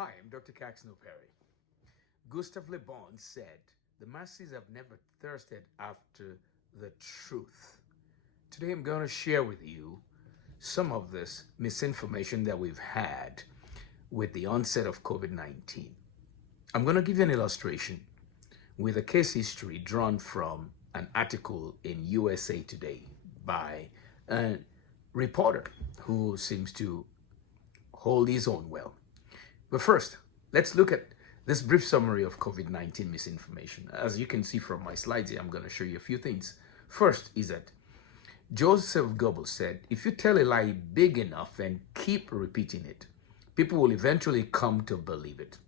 Hi, I'm Dr. Caxton. Gustav Le Bon said, "The masses have never thirsted after the truth." Today I'm going to share with you some of this misinformation that we've had with the onset of COVID-19. I'm going to give you an illustration with a case history drawn from an article in USA Today by a reporter who seems to hold his own well. But first, let's look at this brief summary of COVID-19 misinformation. As you can see from my slides here, I'm going to show you a few things. First is that Joseph Goebbels said, if you tell a lie big enough and keep repeating it, people will eventually come to believe it.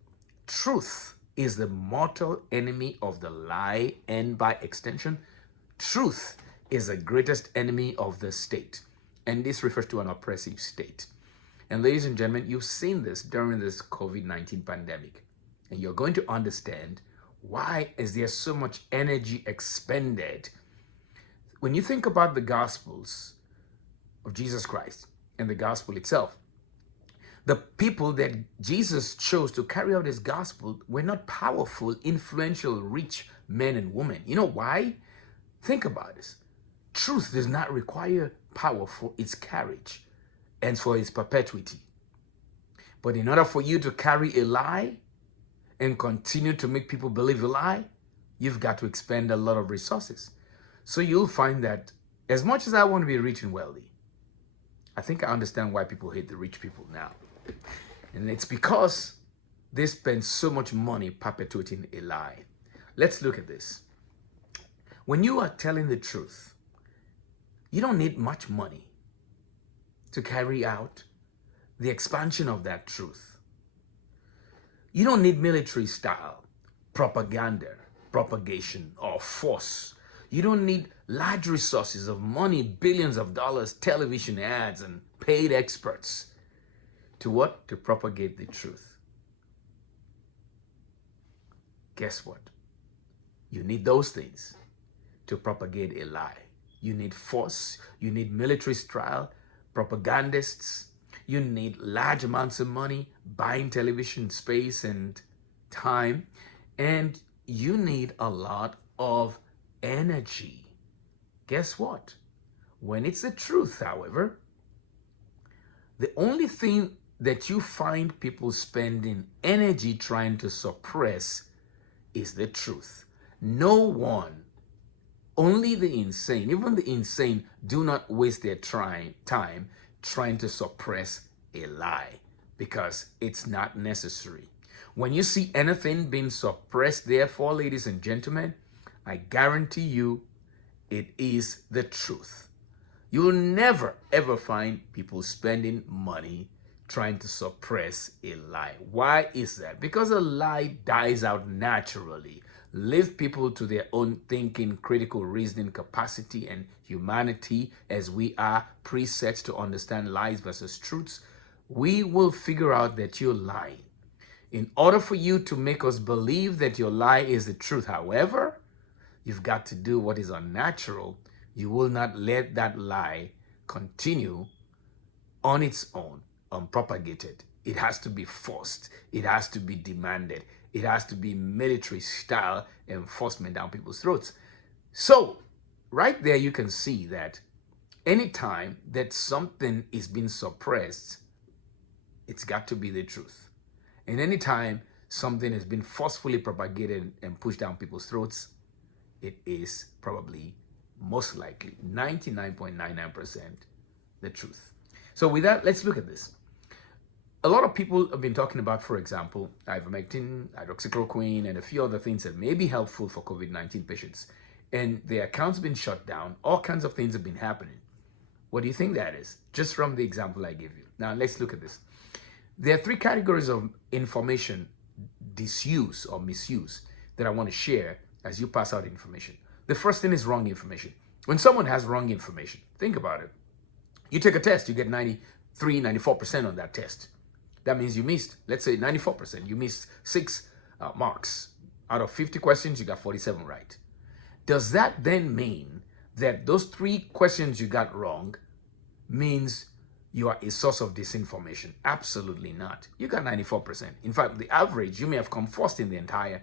Truth is the mortal enemy of the lie, and by extension, truth is the greatest enemy of the state. And this refers to an oppressive state. And ladies and gentlemen, you've seen this during this COVID-19 pandemic. And you're going to understand why is there so much energy expended. When you think about the Gospels of Jesus Christ and the gospel itself, the people that Jesus chose to carry out his gospel were not powerful, influential, rich men and women. You know why? Think about this. Truth does not require power for its carriage and for its perpetuity. But in order for you to carry a lie and continue to make people believe a lie, you've got to expend a lot of resources. So you'll find that as much as I want to be rich and wealthy, I think I understand why people hate the rich people now. And it's because they spend so much money perpetuating a lie. Let's look at this. When you are telling the truth, you don't need much money to carry out the expansion of that truth. You don't need military style propaganda, propagation, or force. You don't need large resources of money, billions of dollars, television ads, and paid experts. To what? To propagate the truth. Guess what? You need those things to propagate a lie. You need force, you need military style, propagandists, you need large amounts of money, buying television space and time, and you need a lot of energy. Guess what? When it's the truth, however, the only thing that you find people spending energy trying to suppress is the truth. No one, only the insane, even the insane, do not waste their time trying to suppress a lie because it's not necessary. When you see anything being suppressed, therefore, ladies and gentlemen, I guarantee you it is the truth. You'll never ever find people spending money trying to suppress a lie. Why is that? Because a lie dies out naturally. Leave people to their own thinking, critical reasoning capacity, and humanity as we are preset to understand lies versus truths. We will figure out that you're lying. In order for you to make us believe that your lie is the truth, however, you've got to do what is unnatural. You will not let that lie continue on its own, unpropagated. It has to be forced. It has to be demanded. It has to be military style enforcement down people's throats. So right there, you can see that anytime that something is being suppressed, it's got to be the truth. And anytime something has been forcefully propagated and pushed down people's throats, it is probably most likely 99.99% the truth. So with that, let's look at this. A lot of people have been talking about, for example, ivermectin, hydroxychloroquine, and a few other things that may be helpful for COVID-19 patients. And their accounts have been shut down. All kinds of things have been happening. What do you think that is? Just from the example I gave you. Now, let's look at this. There are three categories of information disuse or misuse that I want to share as you pass out information. The first thing is wrong information. When someone has wrong information, think about it. You take a test, you get 93, 94% on that test. That means you missed, let's say 94%. You missed 6 marks. Out of 50 questions, you got 47 right. Does that then mean that those 3 questions you got wrong means you are a source of disinformation. Absolutely not. You got 94%. In fact, the average, you may have come first in the entire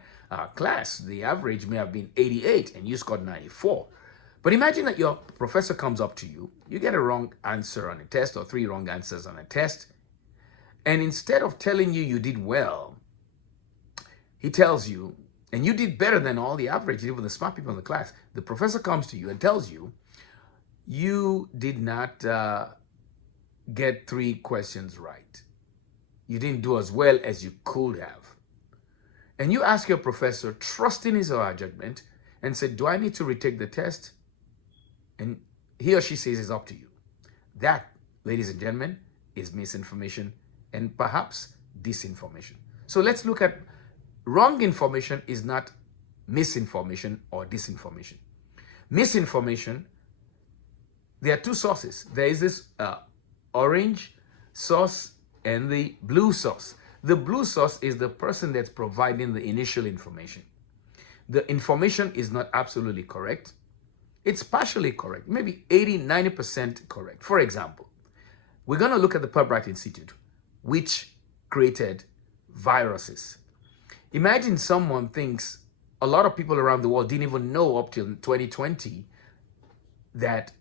class. The average may have been 88 and you scored 94. But imagine that your professor comes up to you, you get a wrong answer on a test or 3 wrong answers on a test. And instead of telling you you did well, he tells you, and you did better than all the average, even the smart people in the class. The professor comes to you and tells you, you did not get 3 questions right. You didn't do as well as you could have. And you ask your professor, trusting his or her judgment, and say, do I need to retake the test? And he or she says it's up to you. That, ladies and gentlemen, is misinformation and perhaps disinformation. So let's look at wrong information is not misinformation or disinformation. Misinformation, there are 2 sources. There is this orange source and the blue source. The blue source is the person that's providing the initial information. The information is not absolutely correct. It's partially correct, maybe 80, 90% correct. For example, we're going to look at the Pirbright Institute, which created viruses. Imagine someone thinks a lot of people around the world didn't even know up till 2020 that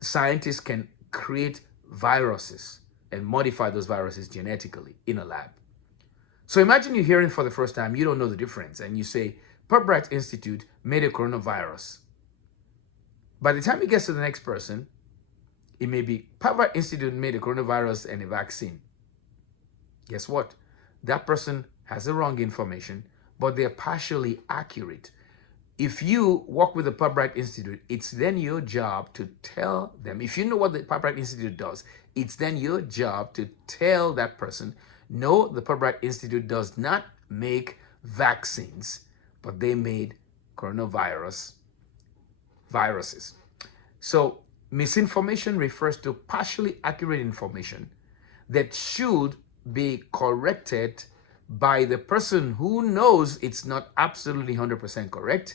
scientists can create viruses and modify those viruses genetically in a lab. So imagine you're hearing for the first time, you don't know the difference, and you say, Pirbright Institute made a coronavirus. By the time it gets to the next person, it may be Pirbright Institute made a coronavirus and a vaccine. Guess what? That person has the wrong information, but they're partially accurate. If you work with the Pirbright Institute, it's then your job to tell them, if you know what the Pirbright Institute does, it's then your job to tell that person, no, the Pirbright Institute does not make vaccines, but they made coronaviruses. So misinformation refers to partially accurate information that should be corrected by the person who knows it's not absolutely 100% correct,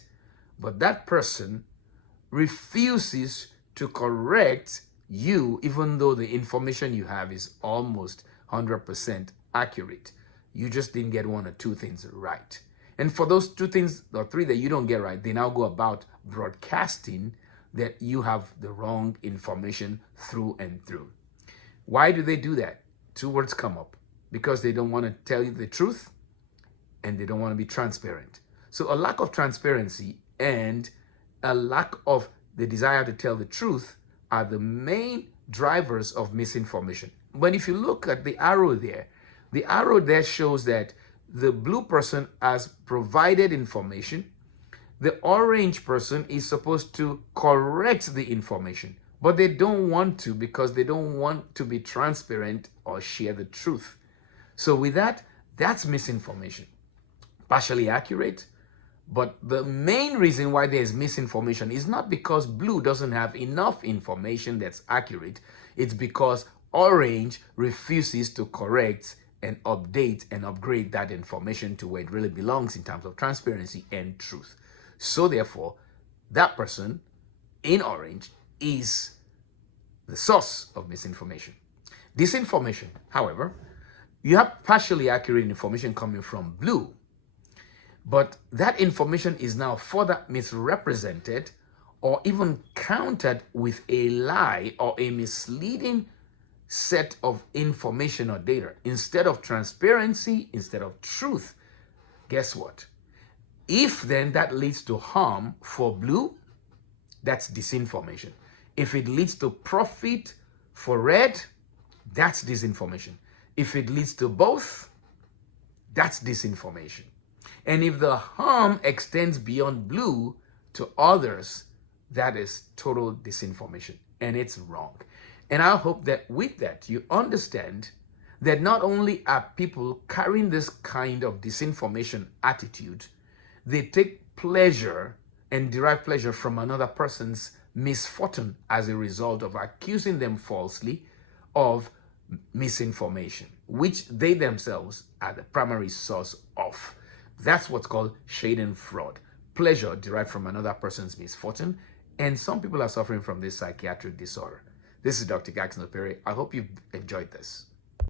but that person refuses to correct you even though the information you have is almost 100% accurate. You just didn't get 1 or 2 things right. And for those 2 things or 3 that you don't get right, they now go about broadcasting that you have the wrong information through and through. Why do they do that? 2 words come up. Because they don't want to tell you the truth and they don't want to be transparent. So a lack of transparency and a lack of the desire to tell the truth are the main drivers of misinformation. But if you look at the arrow there shows that the blue person has provided information. The orange person is supposed to correct the information, but they don't want to because they don't want to be transparent or share the truth. So with that, that's misinformation. Partially accurate, but the main reason why there's misinformation is not because blue doesn't have enough information that's accurate. It's because orange refuses to correct and update and upgrade that information to where it really belongs in terms of transparency and truth. So therefore, that person in orange is the source of misinformation. Disinformation, however, you have partially accurate information coming from blue, but that information is now further misrepresented or even countered with a lie or a misleading set of information or data. Instead of transparency, instead of truth, guess what? If then that leads to harm for blue, that's disinformation. If it leads to profit for red, that's disinformation. If it leads to both, that's disinformation. And if the harm extends beyond blue to others, that is total disinformation, and it's wrong. And I hope that with that, you understand that not only are people carrying this kind of disinformation attitude, they take pleasure and derive pleasure from another person's misfortune as a result of accusing them falsely of misinformation, which they themselves are the primary source of. That's what's called SCHADENFREUDE, pleasure derived from another person's misfortune. And some people are suffering from this psychiatric disorder. This is Dr. Caxton. I hope you've enjoyed this.